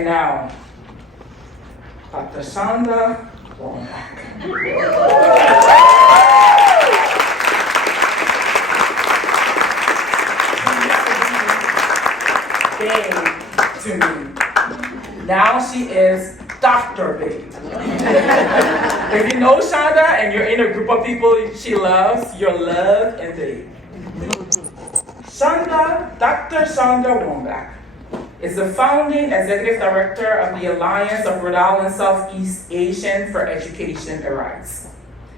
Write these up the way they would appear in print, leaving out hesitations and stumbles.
And now, Dr. Shonda Womack. Babe to me. Now she is Dr. Babe. If you know Shonda and you're in a group of people she loves, you're loved and babe. Dr. Shonda Womack is the founding executive director of the Alliance of Rhode Island Southeast Asian for Education Arise,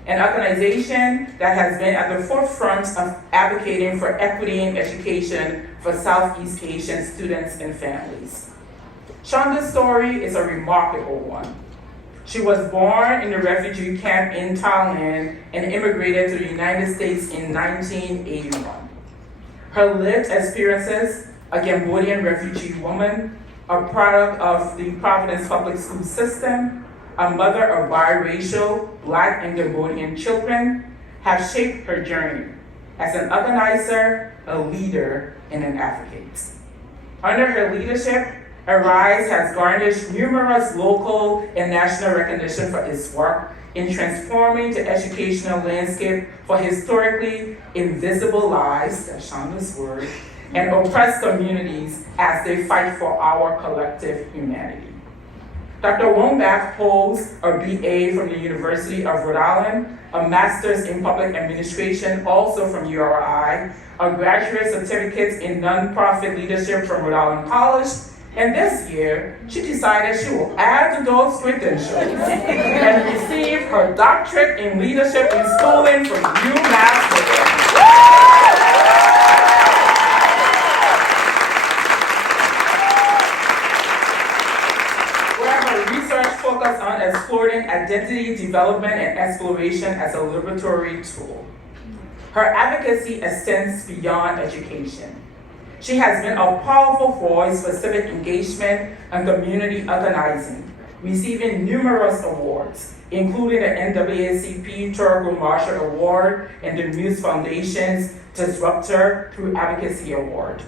an organization that has been at the forefront of advocating for equity in education for Southeast Asian students and families. Shonda's story is a remarkable one. She was born in a refugee camp in Thailand and immigrated to the United States in 1981. Her lived experiences, a Cambodian refugee woman, a product of the Providence public school system, a mother of biracial Black and Cambodian children, have shaped her journey as an organizer, a leader, and an advocate. Under her leadership, Arise has garnered numerous local and national recognition for its work in transforming the educational landscape for historically invisible lives, that's Shonda's word, and oppressed communities as they fight for our collective humanity. Dr. Womack holds a BA from the University of Rhode Island, a master's in public administration also from URI, a graduate certificate in nonprofit leadership from Rhode Island College, and this year, she decided she will add to those credentials and receive her doctorate in leadership in schooling from UMass Lowell. Where her research focused on exploring identity development and exploration as a liberatory tool. Her advocacy extends beyond education. She has been a powerful voice for civic engagement and community organizing, receiving numerous awards, including the NAACP Thurgood Marshall Award and the Muse Foundation's Disruptor Through Advocacy Award.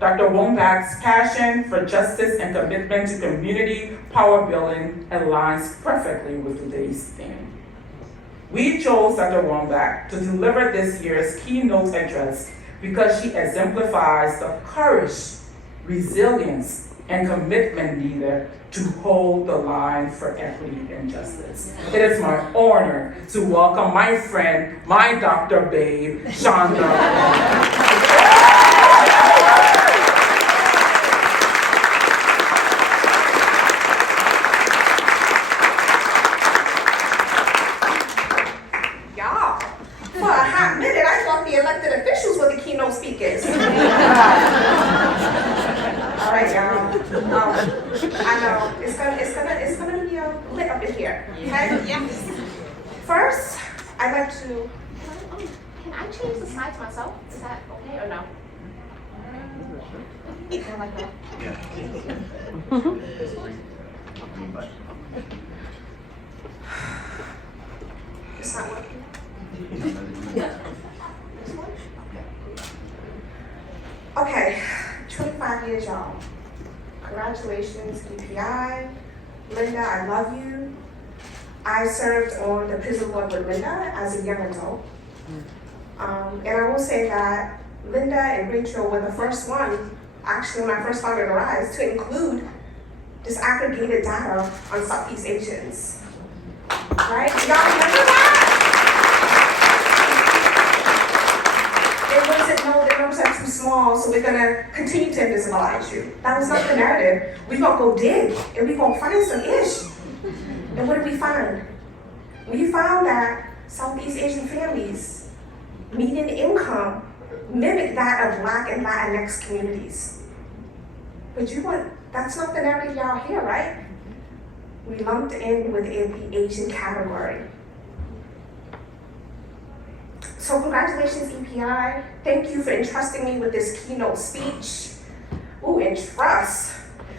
Dr. Womack's passion for justice and commitment to community power building aligns perfectly with today's theme. We chose Dr. Womack to deliver this year's keynote address because she exemplifies the courage, resilience, and commitment needed to hold the line for equity and justice. It is my honor to welcome my friend, my Dr. Babe, Shonda. Speakers. All right, y'all. I know it's gonna be lit up in here. Okay? Yes. First, I'd like to. Can I change the slides myself? Is that okay or no? I like that. It's not working. Okay, 25 years, y'all. Congratulations, EPI. Linda, I love you. I served on the prison board with Linda as a young adult. And I will say that Linda and Rachel were the first one, actually when I first founded Arise, to include disaggregated data on Southeast Asians. Right? Y'all remember that? It wasn't, no, the numbers are too small, so we're gonna continue to invisibilize you. That was not the narrative. We're gonna go dig, and we're gonna find some ish. And what did we find? We found that Southeast Asian families, median income, mimic that of Black and Latinx communities. But that's not the narrative y'all hear, right? We lumped in with the Asian category. So congratulations, EPI. Thank you for entrusting me with this keynote speech. Ooh, and trust.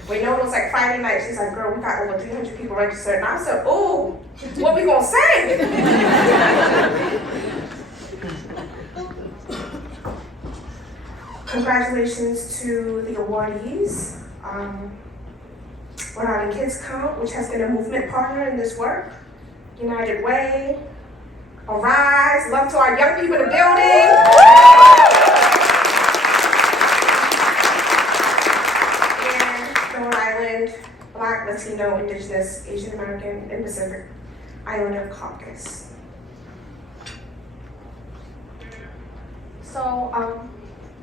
When no, it was like Friday night, she's like, girl, we got over 300 people registered. And I said, ooh, what we gonna say? Congratulations to the awardees. Rhode Island Kids Count, which has been a movement partner in this work. United Way, Arise, love to our young people in the building. And the Rhode Island Black, Latino, Indigenous, Asian American, and Pacific Islander Caucus. So,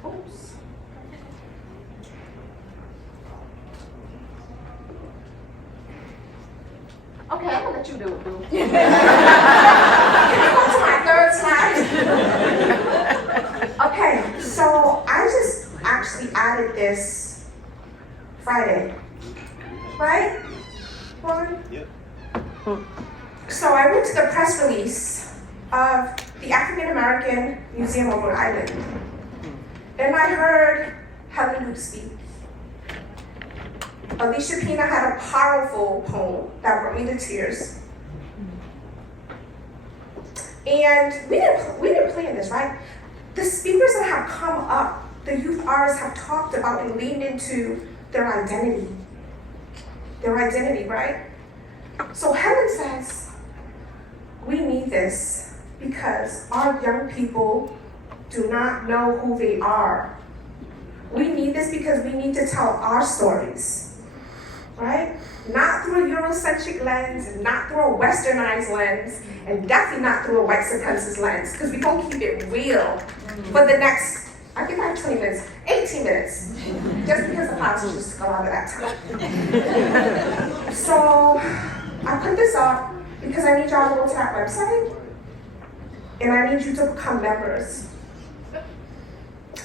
oops. Okay, I'm gonna let you do it, boo. Can you go to my third slide? Okay, so I just actually added this Friday, right? Lauren? Yep. So I went to the press release of the African American Museum of Rhode Island, and I heard Helen Luke speak. Alicia Pina had a powerful poem that brought me to tears. And we didn't plan this, right? The speakers that have come up, the youth artists have talked about and leaned into their identity. Their identity, right? So Helen says, we need this because our young people do not know who they are. We need this because we need to tell our stories. Right? Not through a Eurocentric lens, and not through a westernized lens, and definitely not through a white supremacist lens, because we're going to keep it real for the next, I think I have 20 minutes, 18 minutes, just because the politicians took a lot of that time. So, I put this up because I need y'all to go to that website, and I need you to become members.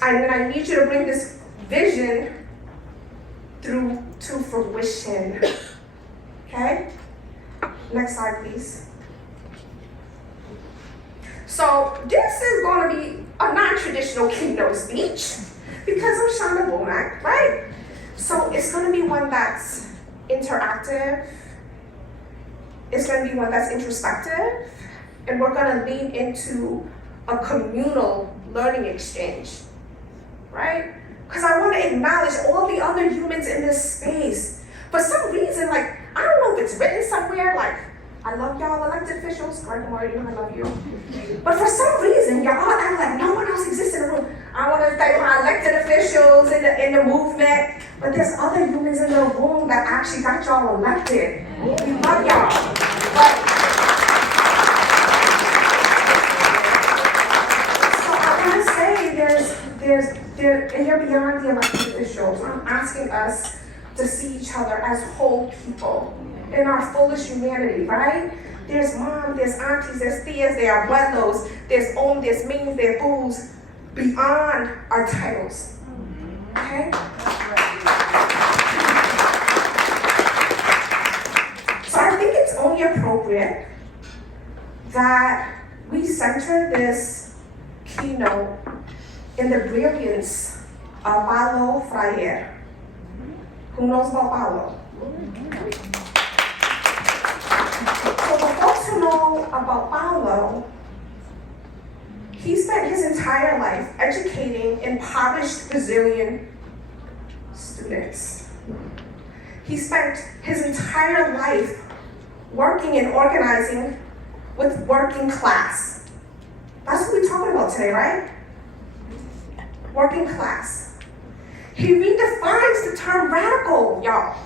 And then I need you to bring this vision through to fruition. Okay? Next slide, please. So this is going to be a non-traditional keynote speech because I'm Shonda Womack, right? So it's going to be one that's interactive. It's going to be one that's introspective, and we're going to lean into a communal learning exchange, right? Because I want to acknowledge all the other humans in this space. For some reason, like, I don't know if it's written somewhere, like, I love y'all elected officials, Greg Morgan, I love you. But for some reason, y'all act like no one else exists in the room. I want to thank my elected officials in the movement, but there's other humans in the room that actually got y'all elected. We love y'all. But, so I want to say and you're beyond the elected officials. I'm asking us to see each other as whole people in our fullest humanity, right? There's mom, there's aunties, there's tias, there are abuelos, there's there's means, there's booze, beyond our titles, okay? So I think it's only appropriate that we center this keynote in the brilliance of Paulo Freire. Who knows about Paulo? So for folks who know about Paulo, he spent his entire life educating impoverished Brazilian students. He spent his entire life working and organizing with working class. That's what we're talking about today, right? Working class. He redefines the term radical, y'all.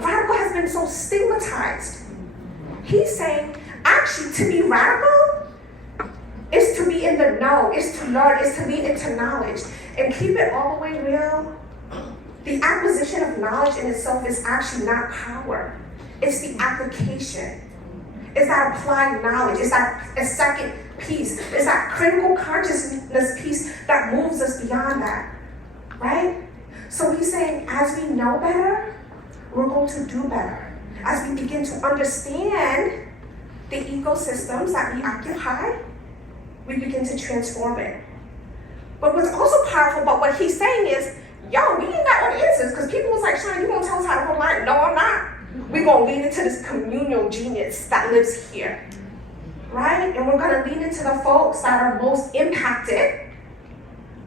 Radical has been so stigmatized. He's saying, actually, to be radical is to be in the know, is to learn, is to lean into knowledge. And keep it all the way real, the acquisition of knowledge in itself is actually not power. It's the application. It's that applied knowledge. It's that a second piece. It's that critical consciousness piece that moves us beyond that, right? So he's saying, as we know better, we're going to do better. As we begin to understand the ecosystems that we occupy, we begin to transform it. But what's also powerful about what he's saying is, yo, we ain't got all the answers, because people was like, Sean, you gonna tell us how to hold line? No, I'm not. We're gonna lean into this communal genius that lives here, right? And we're gonna lean into the folks that are most impacted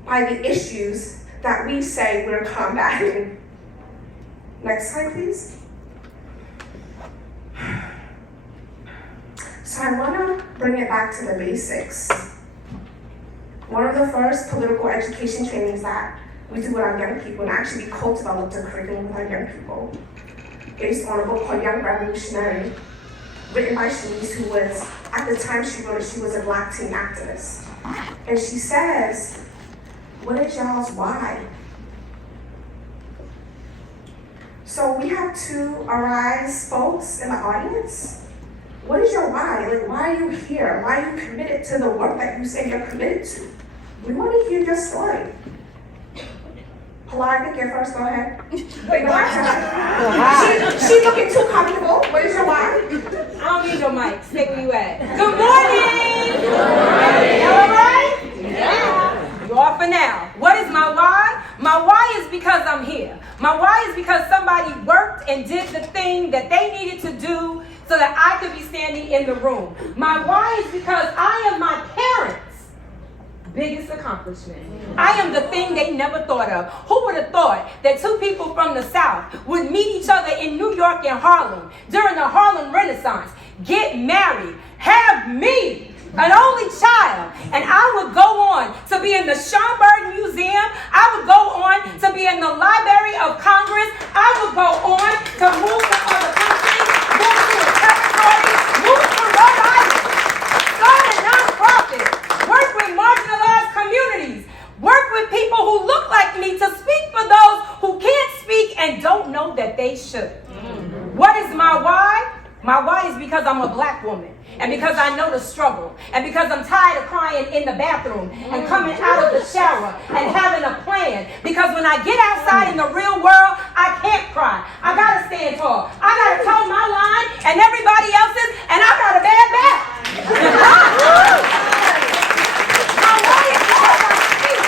by the issues that we say we're combating. Next slide, please. bring it back to the basics. One of the first political education trainings that we do with our young people, and actually we co-developed a curriculum with our young people, based on a book called Young Revolutionary, written by Shanice, who was, at the time she wrote it, she was a Black teen activist. And she says, what is y'all's why? So we have to arise folks in the audience. What is your why? Like, why are you here? Why are you committed to the work that you say you're committed to? We want to hear your story. Pilar, I think you're first. Go ahead. Wait, no, she looking too comfortable. What is your why? I don't need no mic. Stay where you at. Good morning! Y'all all right? Yeah. You off for now. What is my why? My why is because I'm here. My why is because somebody worked and did the thing that they needed to do so that I could be standing in the room. My why is because I am my parents' biggest accomplishment. I am the thing they never thought of. Who would have thought that two people from the South would meet each other in New York and Harlem during the Harlem Renaissance, get married, have me, an only child, and I would go on to be in the Schomburg Museum. I would go on to be in the Library of Congress. I would go on to move to other countries, move to a territory, move to Rhode Island, start a nonprofit, work with marginalized communities, work with people who look like me to speak for those who can't speak and don't know that they should. What is my why? My why is because I'm a Black woman, and because I know the struggle, and because I'm tired of crying in the bathroom and coming out of the shower and having a plan. Because when I get outside in the real world, I can't cry. I gotta stand tall. I gotta toe my line and everybody else's, and I got a bad back. My why is because I speak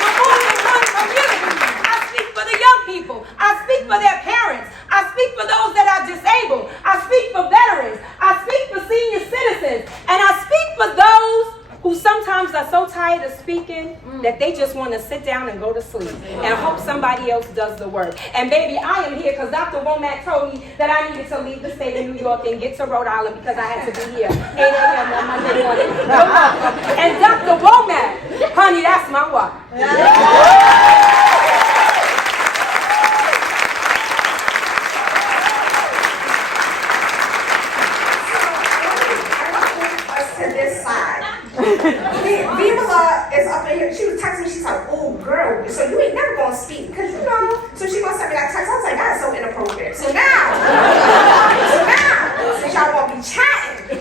for more than one community. I speak for the young people. I speak for their parents. I speak for those that are disabled. I speak for veterans. I speak for senior citizens. And I speak for those who sometimes are so tired of speaking that they just want to sit down and go to sleep and hope somebody else does the work. And baby, I am here because Dr. Womack told me that I needed to leave the state of New York and get to Rhode Island because I had to be here 8 a.m. on Monday morning. You're welcome. And Dr. Womack, honey, that's my why. Viva is up in here. She was texting me. She's like, "Oh, girl, so you ain't never gonna speak, because you know." So she gonna send me that text. I was like, "That's so inappropriate." So now, since y'all gonna be chatting,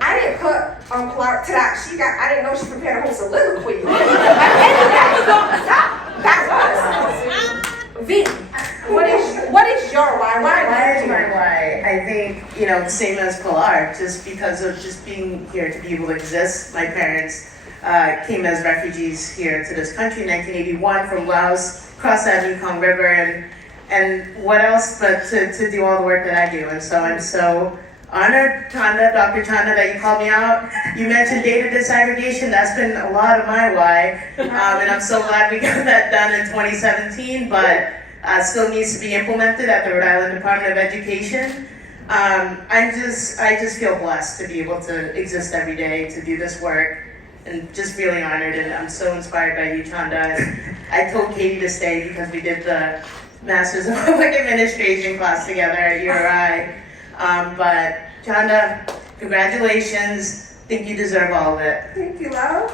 I didn't put Clark to that. I didn't know she prepared a whole soliloquy. That was V. What is your why? Why is my why? I think, same as Pilar, just because of just being here to be able to exist. My parents came as refugees here to this country in 1981 from Laos, crossed that Mekong River, and what else but to do all the work that I do. And so I'm so honored, Dr. Chanda, that you called me out. You mentioned data disaggregation. That's been a lot of my why, and I'm so glad we got that done in 2017, but still needs to be implemented at the Rhode Island Department of Education. I just feel blessed to be able to exist every day, to do this work, and just really honored, and I'm so inspired by you, Chanda. I told Katie to stay because we did the Masters of Public Administration class together at URI. But Chanda, congratulations. I think you deserve all of it. Thank you, love.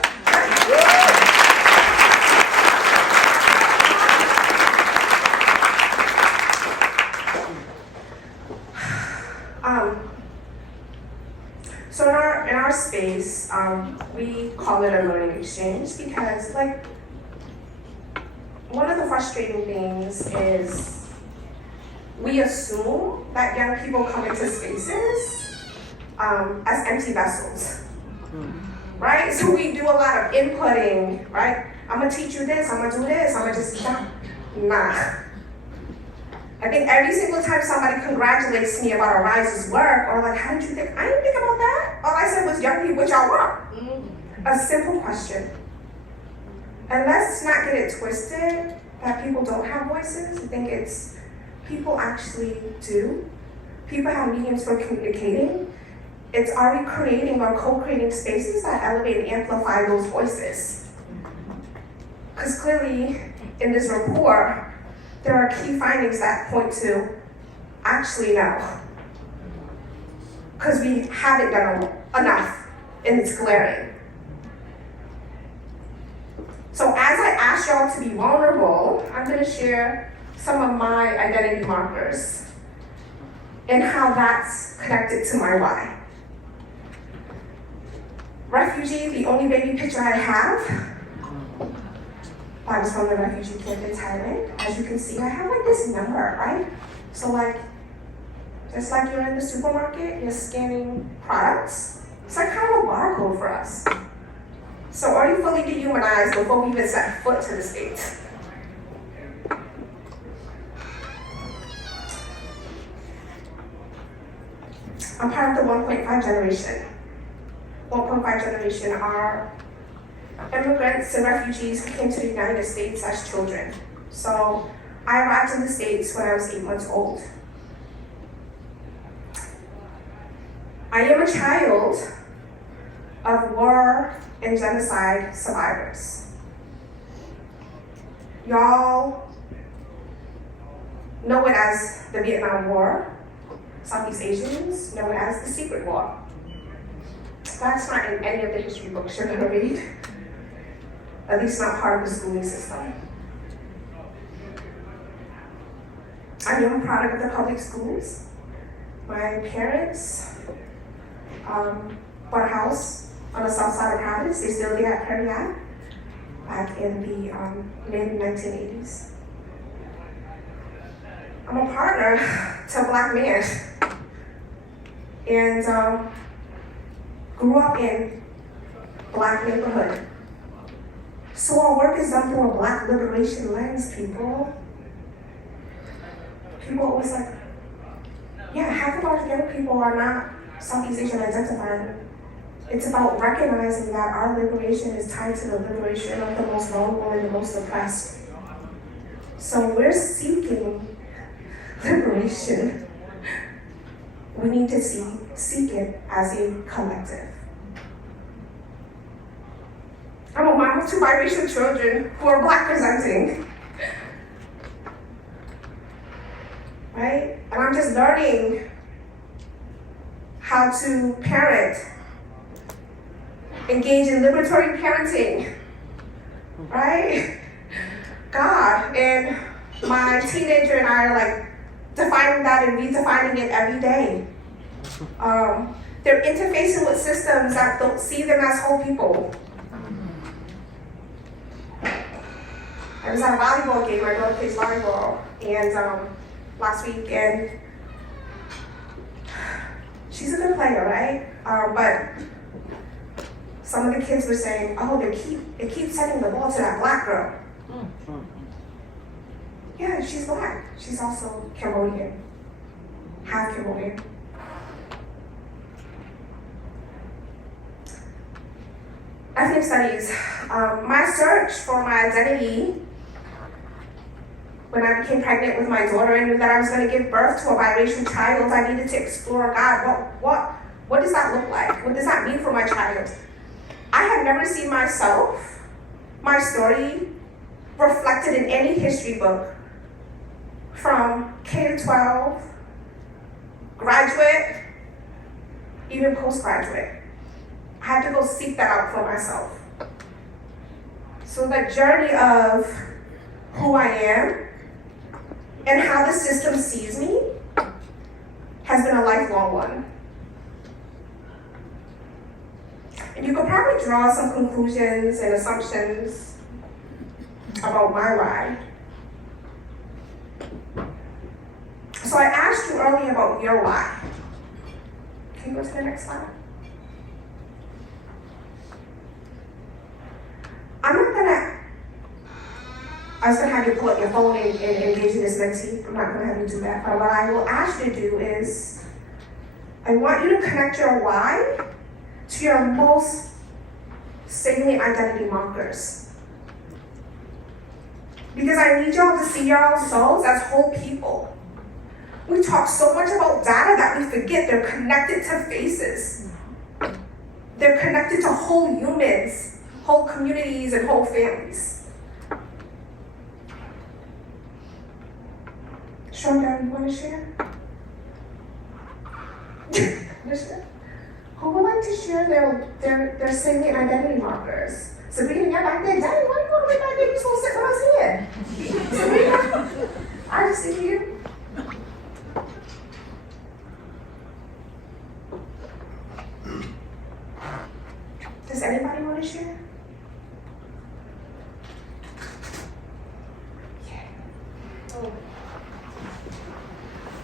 So in our space, we call it a learning exchange because, one of the frustrating things is we assume that young people come into spaces as empty vessels, right? So we do a lot of inputting, right? I'm gonna teach you this, I'm gonna do this, I'm gonna just, nah. I think every single time somebody congratulates me about Arise's work, or how did you think? I didn't think about that. All I said was, young people, what y'all want? A simple question. And let's not get it twisted that people don't have voices. I think people actually do. People have mediums for communicating. It's are we creating or co-creating spaces that elevate and amplify those voices? Because clearly, in this report, there are key findings that point to actually no. Because we haven't done enough, and it's glaring. So as I ask y'all to be vulnerable, I'm going to share some of my identity markers and how that's connected to my why. Refugee, the only baby picture I have, that was from the refugee camp in Thailand. As you can see, I have like this number, right? So like, just like you're in the supermarket, you're scanning products. It's like kind of a barcode for us. So are you fully dehumanized before we even set foot to the States? I'm part of the 1.5 generation. 1.5 generation are immigrants and refugees who came to the United States as children. So I arrived in the States when I was 8 months old. I am a child of war and genocide survivors. Y'all know it as the Vietnam War. Southeast Asians know it as the Secret War. That's not in any of the history books you're gonna read. At least not part of the schooling system. I am a product of the public schools. My parents bought a house on the south side of Providence. They still live at Prairie Ave back in the mid-1980s. I'm a partner to a Black man and grew up in Black neighborhood. So our work is done through a Black liberation lens, people. People always like, yeah, half of our young people are not Southeast Asian identified. It's about recognizing that our liberation is tied to the liberation of the most vulnerable and the most oppressed. So we're seeking liberation. We need to seek it as a collective. I'm a mom of 2 biracial children who are Black presenting. Right? And I'm just learning how to parent, engage in liberatory parenting, right? God, and my teenager and I are like defining that and redefining it every day. They're interfacing with systems that don't see them as whole people. I was at a volleyball game, my daughter plays volleyball, and last week, and she's a good player, right? But some of the kids were saying, oh, they keep sending the ball to that Black girl. Yeah, she's Black. She's also Cambodian, half Cambodian. Ethnic studies. My search for my identity when I became pregnant with my daughter and knew that I was going to give birth to a biracial child, I needed to explore, God, what does that look like? What does that mean for my child? I have never seen myself, my story, reflected in any history book from K-12, graduate, even postgraduate. I had to go seek that out for myself. So the journey of who I am and how the system sees me has been a lifelong one. And you could probably draw some conclusions and assumptions about my why. So I asked you earlier about your why. Can you go to the next slide? I was gonna have you pull up your phone and engage in this mentee. I'm not gonna have you do that. But what I will ask you to do is, I want you to connect your why to your most salient identity markers. Because I need y'all to see yourselves as whole people. We talk so much about data that we forget they're connected to faces. they're connected to whole humans, whole communities, and whole families. Shonda, you want to share? Who would like to share their salient identity markers? Sabrina, you're back there. Daddy, why you going way back there? You're supposed to sit with us here. Sabrina, I see you. Does anybody want to share?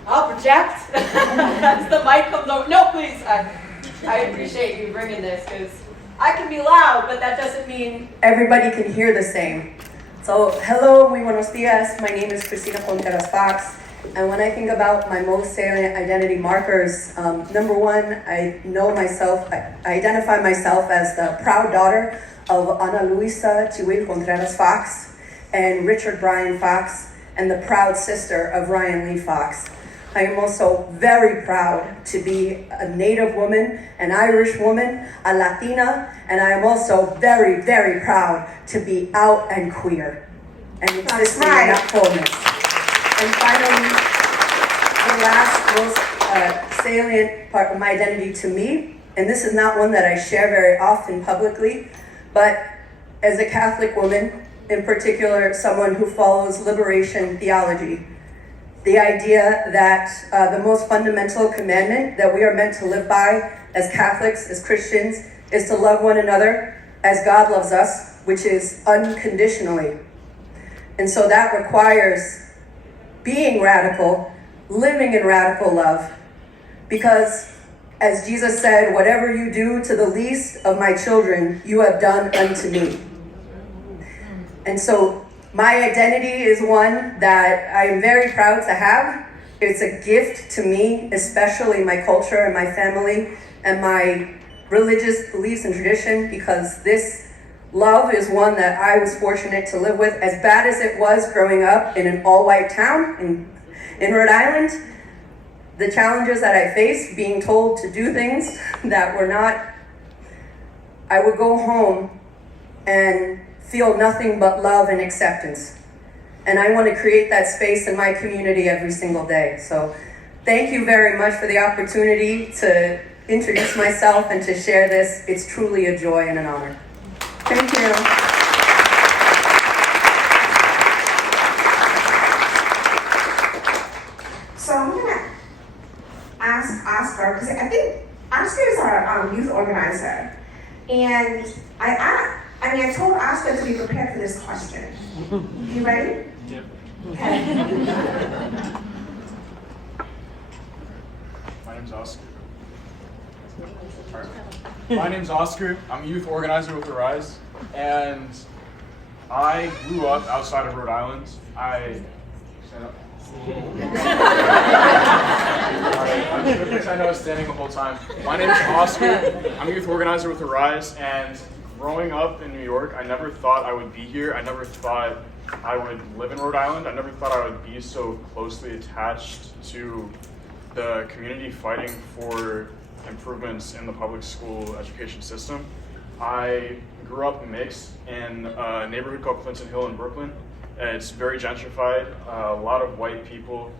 I'll project. As the mic comes over. No, please. I appreciate you bringing this because I can be loud, but that doesn't mean everybody can hear the same. So, hello, muy buenos dias. My name is Cristina Contreras Fox. And when I think about my most salient identity markers, number one, I identify myself as the proud daughter of Ana Luisa Chihuil Contreras Fox and Richard Brian Fox, and the proud sister of Ryan Lee Fox. I am also very proud to be a Native woman, an Irish woman, a Latina, and I am also very, very proud to be out and queer and existing in that fullness. And finally, the last most salient part of my identity to me, and this is not one that I share very often publicly, but as a Catholic woman, in particular someone who follows liberation theology, the idea that the most fundamental commandment that we are meant to live by as Catholics, as Christians, is to love one another as God loves us, which is unconditionally. And so that requires being radical, living in radical love, because as Jesus said, whatever you do to the least of my children, you have done unto me. And so my identity is one that I am very proud to have. It's a gift to me, especially my culture and my family and my religious beliefs and tradition, because this love is one that I was fortunate to live with. As bad as it was growing up in an all-white town in Rhode Island, the challenges that I faced, being told to do things that were not, I would go home and feel nothing but love and acceptance. And I want to create that space in my community every single day. So thank you very much for the opportunity to introduce myself and to share this. It's truly a joy and an honor. Thank you. So I'm gonna ask Oscar, because I think Oscar is our youth organizer. And I told Oscar to be prepared for this question. You ready? Yep. Okay. My name's Oscar. My name's Oscar. I'm a youth organizer with Arise, and I grew up outside of Rhode Island. I know I was standing the whole time. My name is Oscar. I'm a youth organizer with Arise, and growing up in New York, I never thought I would be here. I never thought I would live in Rhode Island. I never thought I would be so closely attached to the community fighting for improvements in the public school education system. I grew up mixed in a neighborhood called Clinton Hill in Brooklyn. It's very gentrified, a lot of white people.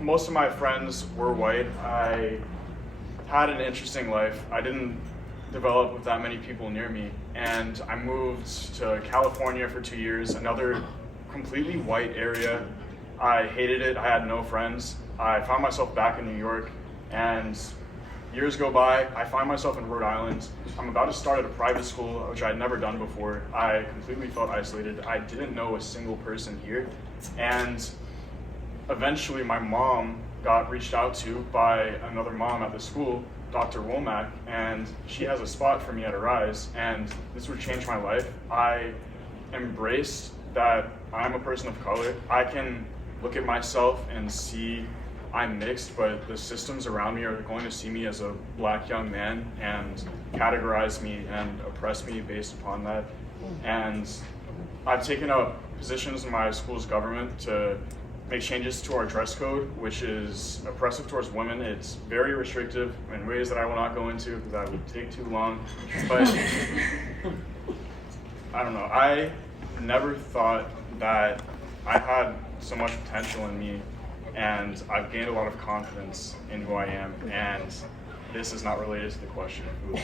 Most of my friends were white. I had an interesting life. I didn't develop with that many people near me, and I moved to California for 2 years, another completely white area. I hated it. I had no friends. I found myself back in New York, and years go by. I find myself in Rhode Island. I'm about to start at a private school, which I'd never done before. I completely felt isolated. I didn't know a single person here, and eventually my mom got reached out to by another mom at the school, Dr. Womack, and she has a spot for me at Arise, and this would change my life. I embraced that I'm a person of color. I can look at myself and see I'm mixed, but the systems around me are going to see me as a black young man and categorize me and oppress me based upon that. And I've taken up positions in my school's government to make changes to our dress code, which is oppressive towards women. It's very restrictive in ways that I will not go into because that would take too long. But I don't know. I never thought that I had so much potential in me, and I've gained a lot of confidence in who I am. And this is not related to the question. Oops.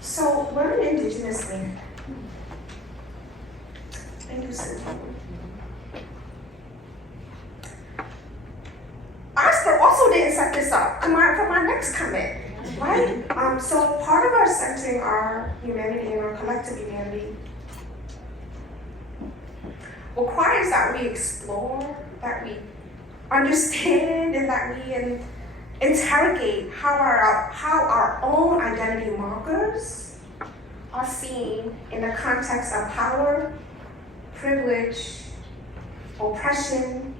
So we're an indigenous land. Thank you, Sue. Oscar also didn't set this up for my next comment, right? So part of our centering our humanity and our collective humanity requires that we explore, that we understand, and that we interrogate how our own identity markers are seen in the context of power, privilege, oppression,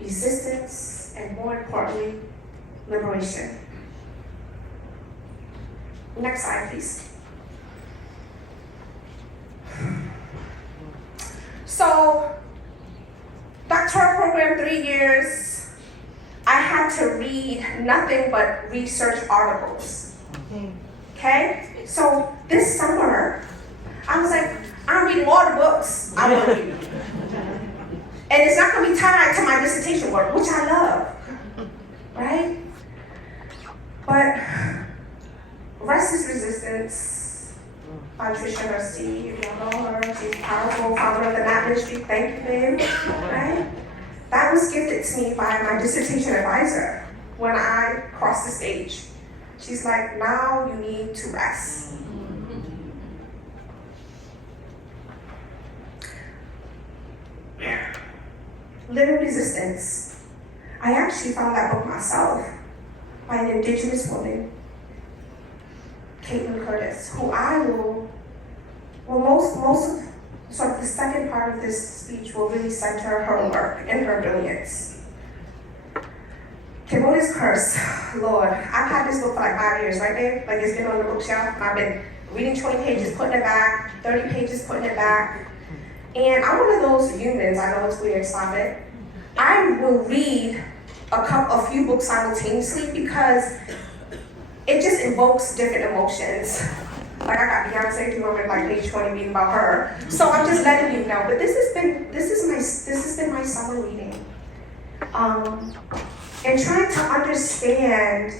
resistance, and more importantly, liberation. Next slide, please. So, doctoral program, 3 years, I had to read nothing but research articles. Okay? So this summer, I was like, I'm reading all the books I want to read. And it's not going to be tied to my dissertation work, which I love. Right? But Rest is Resistance by Tricia Mercy, if you don't know her, she's powerful, founder of the Nat Ministry. Thank you, babe. Right? That was gifted to me by my dissertation advisor when I crossed the stage. She's like, now you need to rest. Living Resistance. I actually found that book myself by an indigenous woman, Caitlin Curtis, who I will, most of sort of the second part of this speech will really center her work and her brilliance. Cambodia's Curse. Lord, I've had this book for like 5 years, right, babe? Like it's been on the bookshelf, and I've been reading 20 pages, putting it back, 30 pages, putting it back. And I'm one of those humans, I know it's weird, stop it. I will read a few books simultaneously because it just invokes different emotions. Like I got Beyonce doing like page 20 reading about her. So I'm just letting you know. But this has been my summer reading. And trying to understand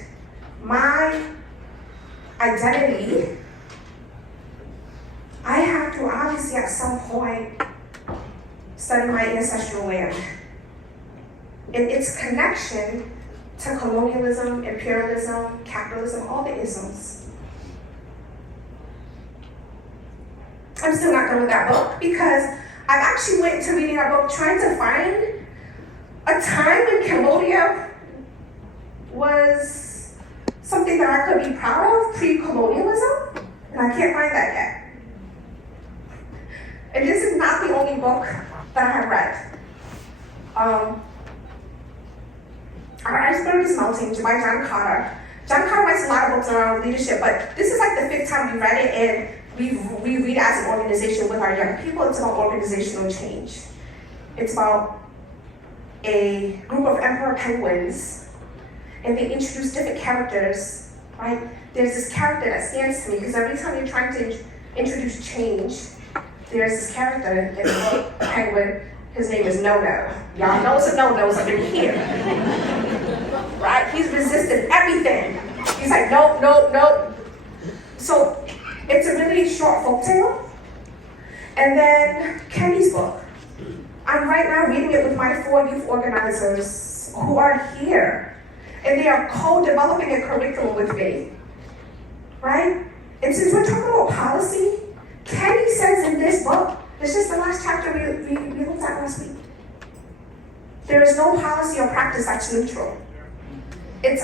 my identity, I have to obviously at some point study my ancestral land and its connection to colonialism, imperialism, capitalism, all the isms. I'm still not done with that book because I've actually went into reading that book trying to find a time when Cambodia was something that I could be proud of pre-colonialism, and I can't find that yet. And this is not the only book that I have read. Our Iceberg is Melting by John Carter. John Carter writes a lot of books around leadership, but this is like the 5th time we read it, and we read it as an organization with our young people. It's about organizational change. It's about a group of emperor penguins, and they introduce different characters, right? There's this character that stands to me, because every time you're trying to introduce change, there's this character in the penguin. His name is No-No. Y'all know it's a no-no's up in here. Right? He's resisting everything. He's like, nope, nope, nope. So it's a really short folktale. And then Kenny's book. I'm right now reading it with my 4 youth organizers who are here. And they are co-developing a curriculum with me. Right? And since we're talking about policy, Kenny says in this book, this is the last chapter we looked at last week. There is no policy or practice that's neutral. It's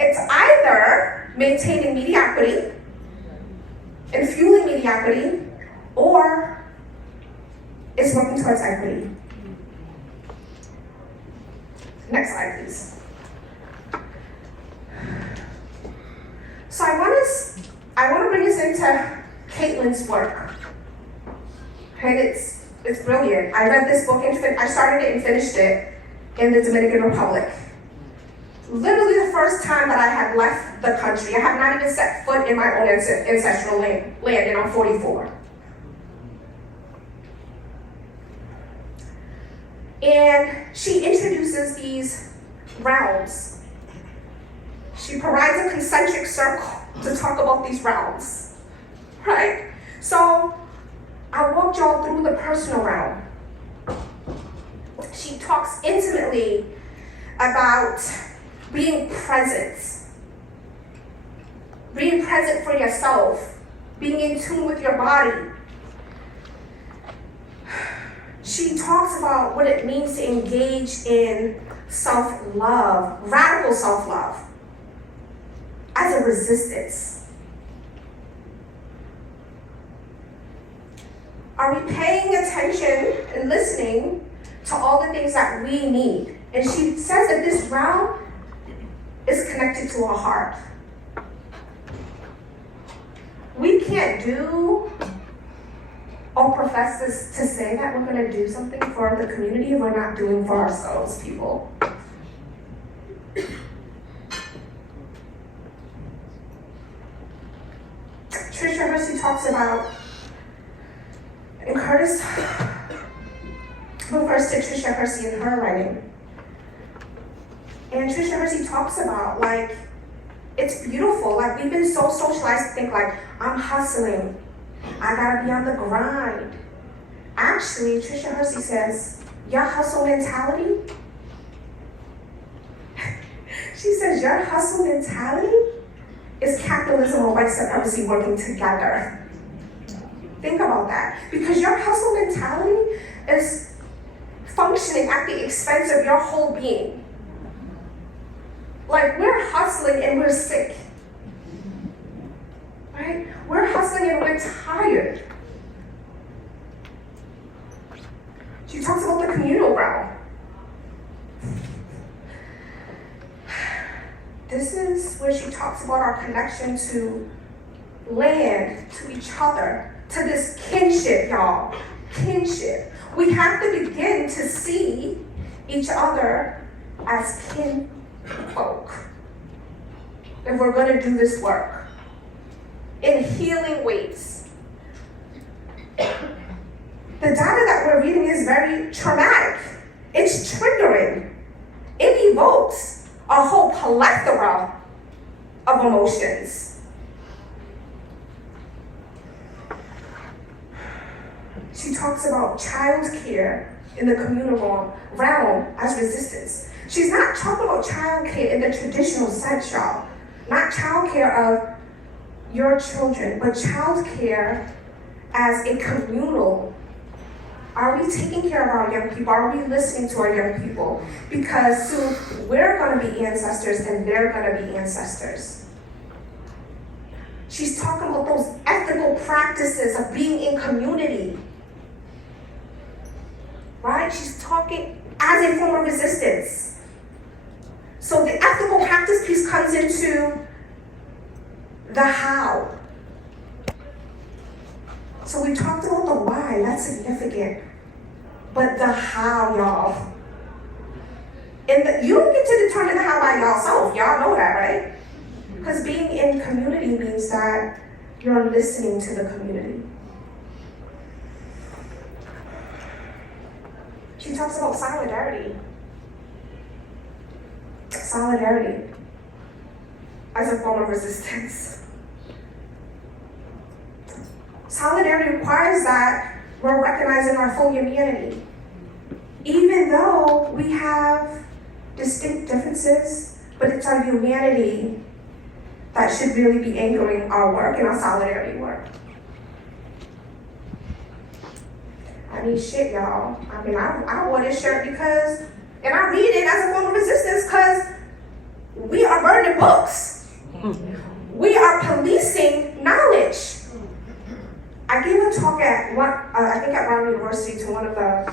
either maintaining mediocrity and fueling mediocrity, or it's working towards equity. Next slide, please. So I want to bring us into Caitlin's work. And it's brilliant. I read this book and I started it and finished it in the Dominican Republic. Literally the first time that I had left the country. I have not even set foot in my own ancestral land, and I'm 44. And she introduces these realms. She provides a concentric circle to talk about these realms, right? So I walked y'all through the personal realm. She talks intimately about being present for yourself, being in tune with your body. She talks about what it means to engage in self-love, radical self-love, as a resistance. Are we paying attention and listening to all the things that we need? And she says that this realm is connected to our heart. We can't do or profess to say that we're going to do something for the community if we're not doing for ourselves, people. Tricia Hersey talks about, and Curtis refers to Tricia Hersey in her writing. And Tricia Hersey talks about, like, it's beautiful. Like, we've been so socialized to think, like, I'm hustling. I gotta be on the grind. Actually, Tricia Hersey says, your hustle mentality, she says, your hustle mentality is capitalism and white supremacy working together. Think about that. Because your hustle mentality is functioning at the expense of your whole being. Like, we're hustling and we're sick. Right? We're hustling and we're tired. She talks about the communal realm. This is where she talks about our connection to land, to each other, to this kinship, y'all. Kinship. We have to begin to see each other as kinfolk if we're going to do this work in healing ways. The data that we're reading is very traumatic. It's triggering. It evokes a whole plethora of emotions. She talks about child care in the communal realm as resistance. She's not talking about child care in the traditional sense, y'all. Not child care of your children, but child care as a communal. Are we taking care of our young people? Are we listening to our young people? Because soon we're going to be ancestors and they're going to be ancestors. She's talking about those ethical practices of being in community. Right? She's talking as a form of resistance. So the ethical practice piece comes into the how. So we talked about the why, that's significant. But the how, y'all. And you don't get to determine the how by yourself. Y'all know that, right? Because being in community means that you're listening to the community. She talks about solidarity. Solidarity as a form of resistance. Solidarity requires that we're recognizing our full humanity. Even though we have distinct differences, but it's our humanity that should really be anchoring our work and our solidarity work. I mean, shit, y'all. I mean, I wore this shirt because, and I read it as a form of resistance because we are burning books. We are policing knowledge. I gave a talk at I think at Brown University to one of the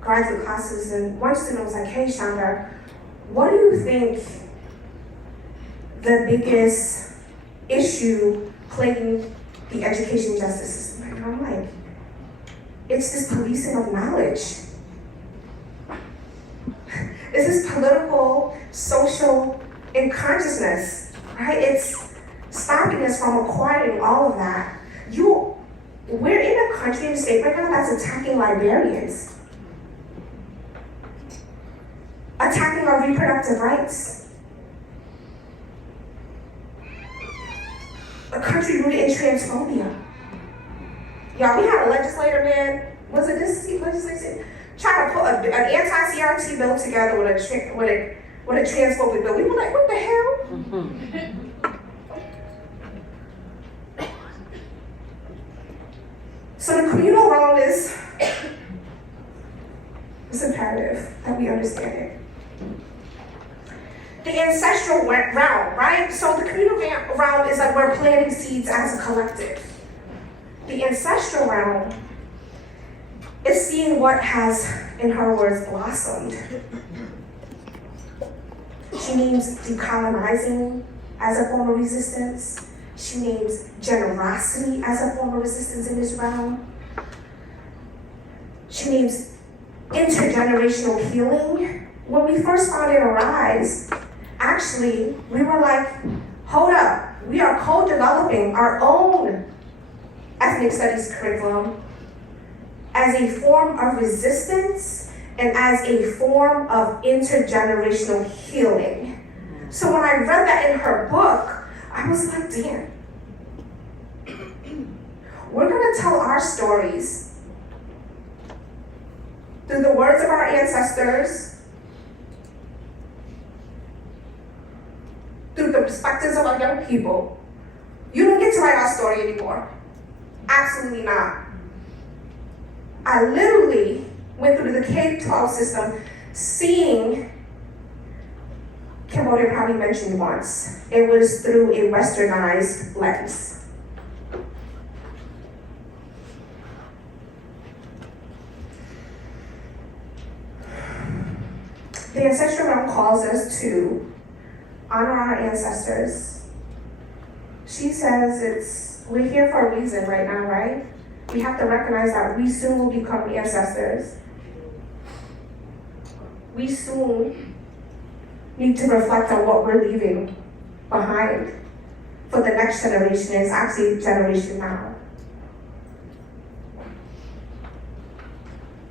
graduate classes, and one student was like, hey, Shonda, what do you think the biggest issue plaguing the education justice system. And I'm like, it's this policing of knowledge. It's this political, social, and consciousness, right? It's stopping us from acquiring all of that. We're in a country and state right now that's attacking librarians, attacking our reproductive rights. A country rooted in transphobia. Y'all, we had a legislator, man, was it this legislation? Trying to put an anti-CRT bill together with a transphobic bill. We were like, what the hell? So the communal realm is imperative that we understand it. The ancestral realm, right? So the communal realm is like we're planting seeds as a collective. The ancestral realm is seeing what has, in her words, blossomed. She names decolonizing as a form of resistance. She names generosity as a form of resistance in this realm. She names intergenerational healing. When we first founded Arise, actually, we were like, hold up, we are co-developing our own ethnic studies curriculum as a form of resistance and as a form of intergenerational healing. So when I read that in her book, I was like, damn. We're gonna tell our stories through the words of our ancestors, through the perspectives of our young people. You don't get to write our story anymore. Absolutely not. I literally went through the K-12 system seeing, Cambodia probably mentioned once, it was through a westernized lens. The ancestral realm calls us to honor our ancestors. She says we're here for a reason right now, right? We have to recognize that we soon will become ancestors. We soon need to reflect on what we're leaving behind for the next generation. It's actually generation now.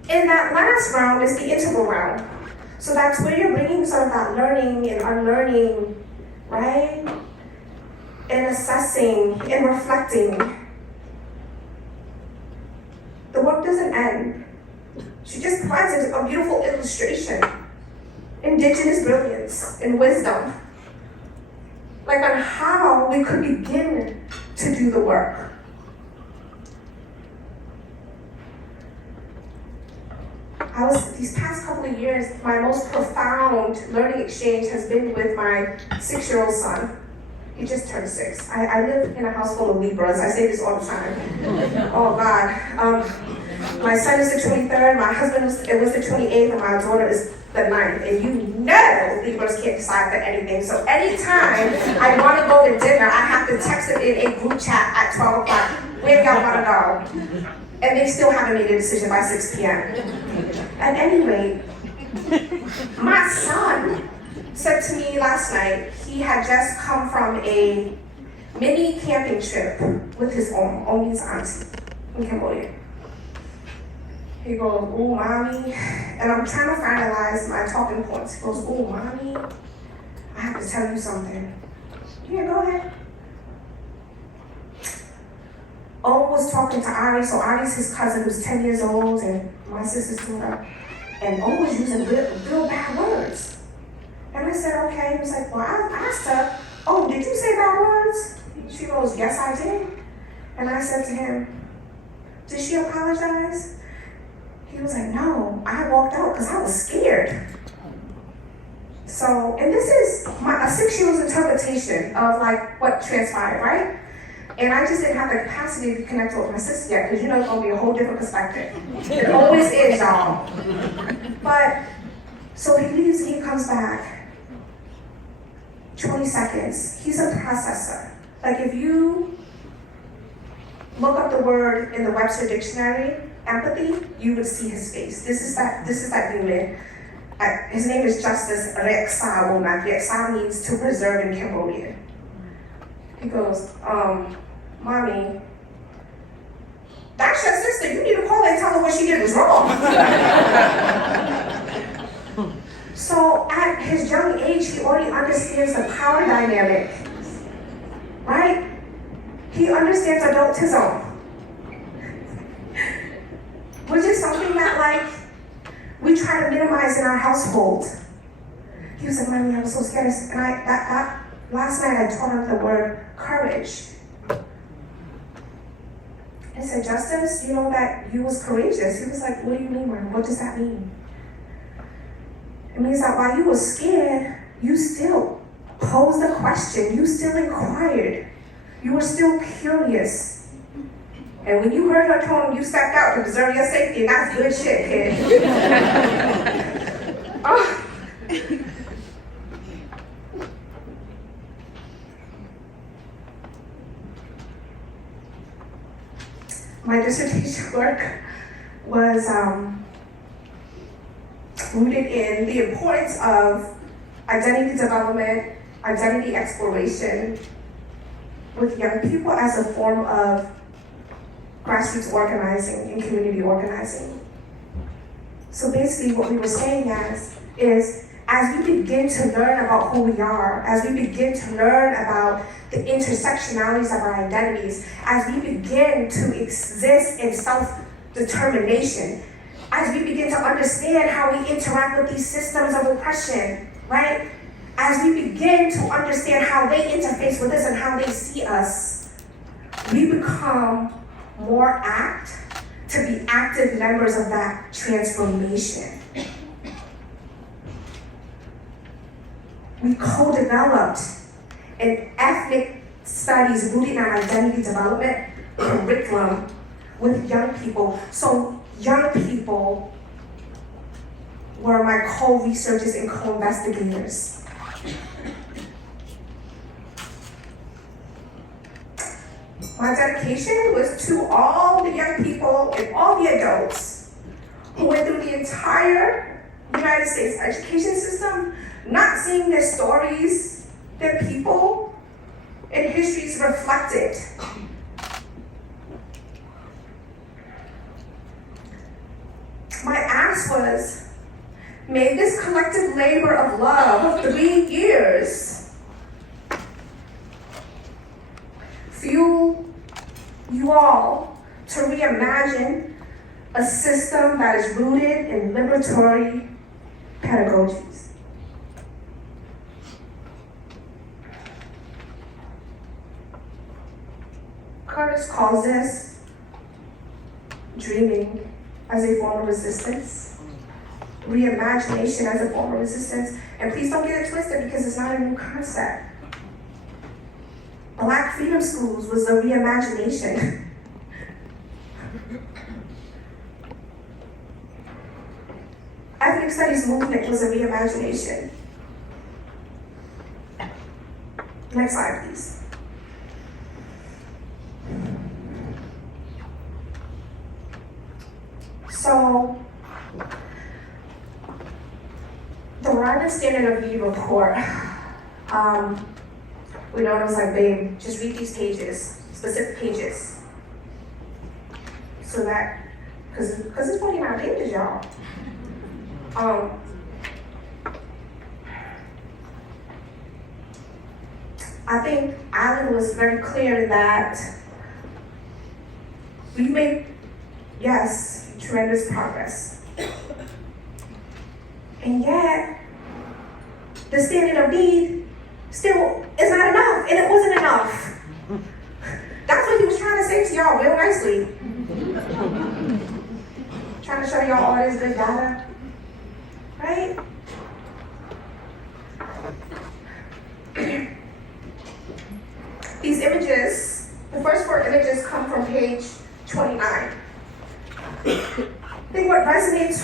And that last round is the integral round. So that's where you're bringing sort of that learning and unlearning, right? And assessing and reflecting. The work doesn't end. She just provides a beautiful illustration. Indigenous brilliance and wisdom. Like on how we could begin to do the work. These past couple of years, my most profound learning exchange has been with my 6-year-old son. He just turned 6. I live in a house full of Libras. I say this all the time. Oh God. My son is the 23rd, my husband was the 28th, and my daughter is the 9th. And you know Libras can't decide for anything. So anytime I want to go to dinner, I have to text them in a group chat at 12 o'clock. Where y'all want to go? And they still haven't made a decision by 6 p.m. At any rate, my son said to me last night, he had just come from a mini camping trip with his Omi's auntie in Cambodia. He goes, ooh, mommy, and I'm trying to finalize my talking points. He goes, ooh, mommy, I have to tell you something. Yeah, go ahead. Owen was talking to Ari, so Ari's his cousin who's 10 years old, and my sister's daughter. And Owen was using real bad words. And I said, okay. He was like, well, I asked her, oh, did you say bad words? She goes, yes, I did. And I said to him, did she apologize? He was like, no, I walked out because I was scared. So, and this is a 6-year-old's interpretation of like what transpired, right? And I just didn't have the capacity to connect with my sister yet, because you know it's gonna be a whole different perspective. It always is, y'all. But, so he leaves, he comes back, 20 seconds. He's a processor. Like if you look up the word in the Webster Dictionary, empathy, you would see his face. This is that human. His name is Justice Reksa Womack. Reksa means to preserve in Cambodian. He goes, Mommy, that's your sister. You need to call her and tell her what she did was wrong. So at his young age, he already understands the power dynamic, right? He understands adultism, which is something that like we try to minimize in our household. He was like, Mommy, I was so scared. And last night I taught him the word courage. I said, Justice, you know that you was courageous. He was like, what do you mean, Mom? What does that mean? It means that while you were scared, you still posed a question. You still inquired. You were still curious. And when you heard her tone, you stepped out to preserve your safety, and that's good shit, kid. Oh. My dissertation work was rooted in the importance of identity development, identity exploration with young people as a form of grassroots organizing and community organizing. So basically what we were saying is as we begin to learn about who we are, as we begin to learn about the intersectionalities of our identities, as we begin to exist in self-determination, as we begin to understand how we interact with these systems of oppression, right? As we begin to understand how they interface with us and how they see us, we become more apt to be active members of that transformation. We co-developed an ethnic studies rooted in our identity development curriculum with young people. So young people were my co-researchers and co-investigators. My dedication was to all the young people and all the adults who went through the entire United States education system, not seeing their stories, their people, and histories reflected. My ask was, may this collective labor of love of 3 years fuel you all to reimagine a system that is rooted in liberatory pedagogies. Curtis calls this dreaming as a form of resistance, reimagination as a form of resistance, and please don't get it twisted because it's not a new concept. Black Freedom Schools was a reimagination. Ethnic Studies movement was a reimagination. Next slide, please. So, the Ryman Standard of Need report, we know it was like, babe, just read these pages, specific pages. So that, because it's 49 pages, y'all. I think Alan was very clear that we made, yes, tremendous progress. And yet, the standard of need still is not enough, and it wasn't enough. That's what he was trying to say to y'all real nicely. Trying to show y'all all this good data, right? These images, the first 4 images come from page 29. I think what resonates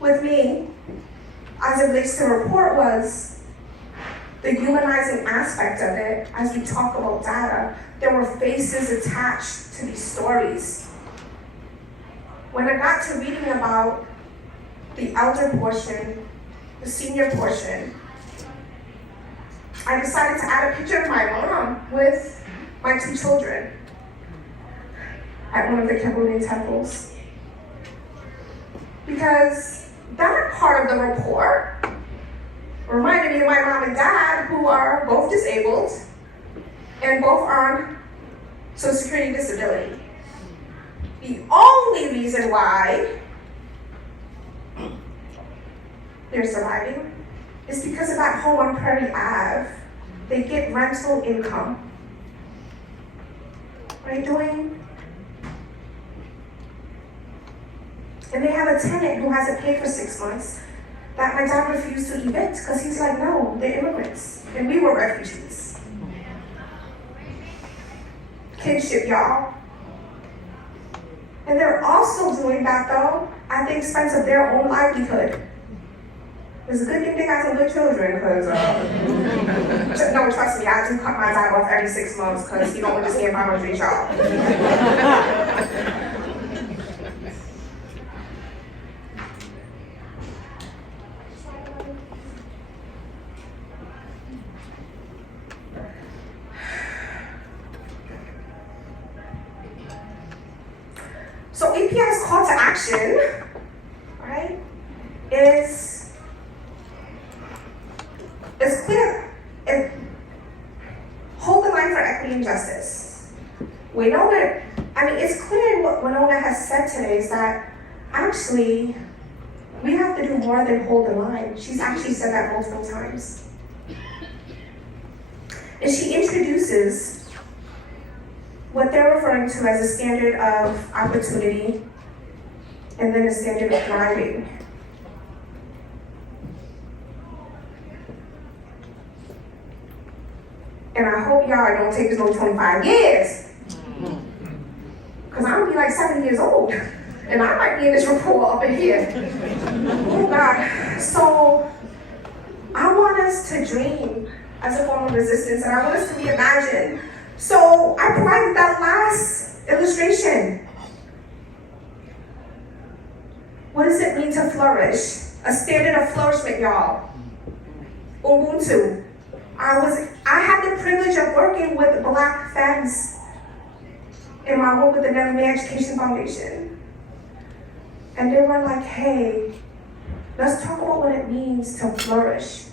with me as it relates to the report was the humanizing aspect of it, as we talk about data, there were faces attached to these stories. When I got to reading about the elder portion, the senior portion, I decided to add a picture of my mom with my 2 children at one of the Kebunian temples. Because that part of the report reminded me of my mom and dad, who are both disabled and both on Social Security disability. The only reason why they're surviving is because of that home on Prairie Ave. They get rental income. Right, Dwayne? And they have a tenant who hasn't paid for 6 months that my dad refused to evict because he's like, no, they're immigrants. And we were refugees. Kinship, y'all. And they're also doing that, though, at the expense of their own livelihood. It's a good thing they got some good children, because, no, trust me, I do cut my dad off every 6 months because he don't understand boundaries, y'all. So EPI's call to action, right, is clear. Hold the line for equity and justice. It's clear what Winona has said today is that actually we have to do more than hold the line. She's actually said that multiple times. And she introduces what they're referring to as a standard of opportunity and then a standard of thriving. And I hope y'all don't take this no 25 years. Because I'm gonna be like 70 years old. And I might be in this report up in here. Oh God. So I want us to dream as a form of resistance, and I want us to reimagine. So I provided that last illustration. What does it mean to flourish? A standard of flourishment, y'all. Ubuntu. I had the privilege of working with Black Feds in my work with the Nellie Mae Education Foundation. And they were like, hey, let's talk about what it means to flourish.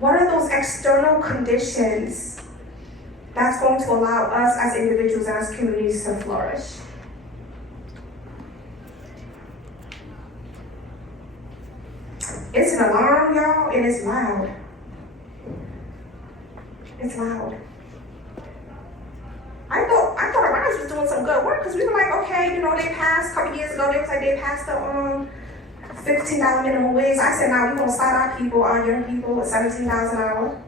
What are those external conditions that's going to allow us as individuals and as communities to flourish? It's an alarm, y'all, and it's loud. It's loud. I thought Arise was doing some good work because we were like, okay, they passed a couple years ago, they passed the $15 minimum wage. I said, now we're gonna start our young people with $17 an hour.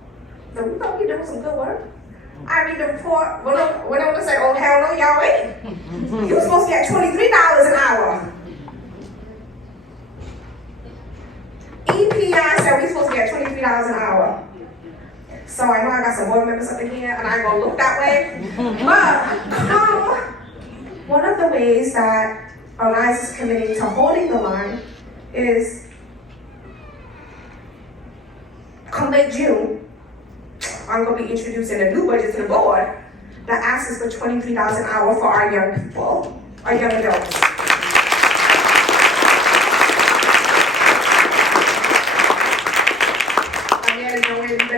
So we gonna be doing some good work. I read the report, went over and said, oh hell no, y'all ain't. You were supposed to get $23 an hour. EPI said we supposed to get $23 an hour. So I know I got some board members up in here, and I ain't gonna look that way. But one of the ways that Arise is committing to holding the line is, come late June, I'm gonna be introducing a new budget to the board that asks us for $23 an hour for our young people, our young adults.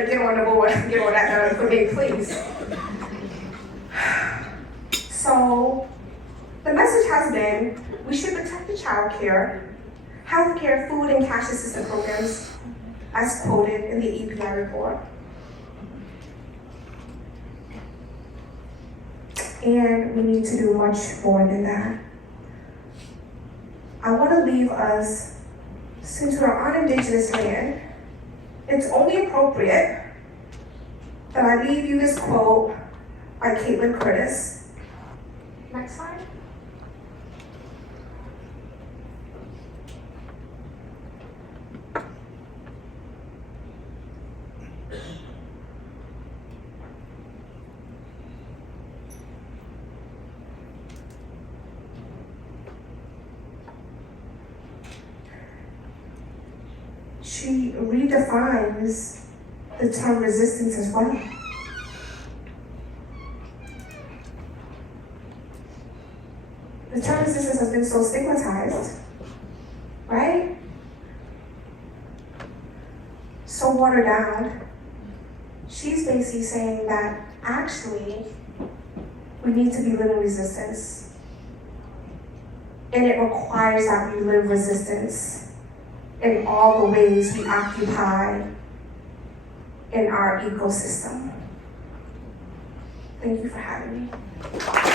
Get on the board, get on that for me, please. So, the message has been, we should protect the child care, healthcare, food, and cash assistance programs, as quoted in the EPI report. And we need to do much more than that. I want to leave us, since we're on Indigenous land, it's only appropriate that I leave you this quote by Caitlin Curtis. Next slide. she redefines the term resistance as well. The term resistance has been so stigmatized, right? So watered down. She's basically saying that actually we need to be living resistance. And it requires that we live resistance in all the ways we occupy in our ecosystem. Thank you for having me.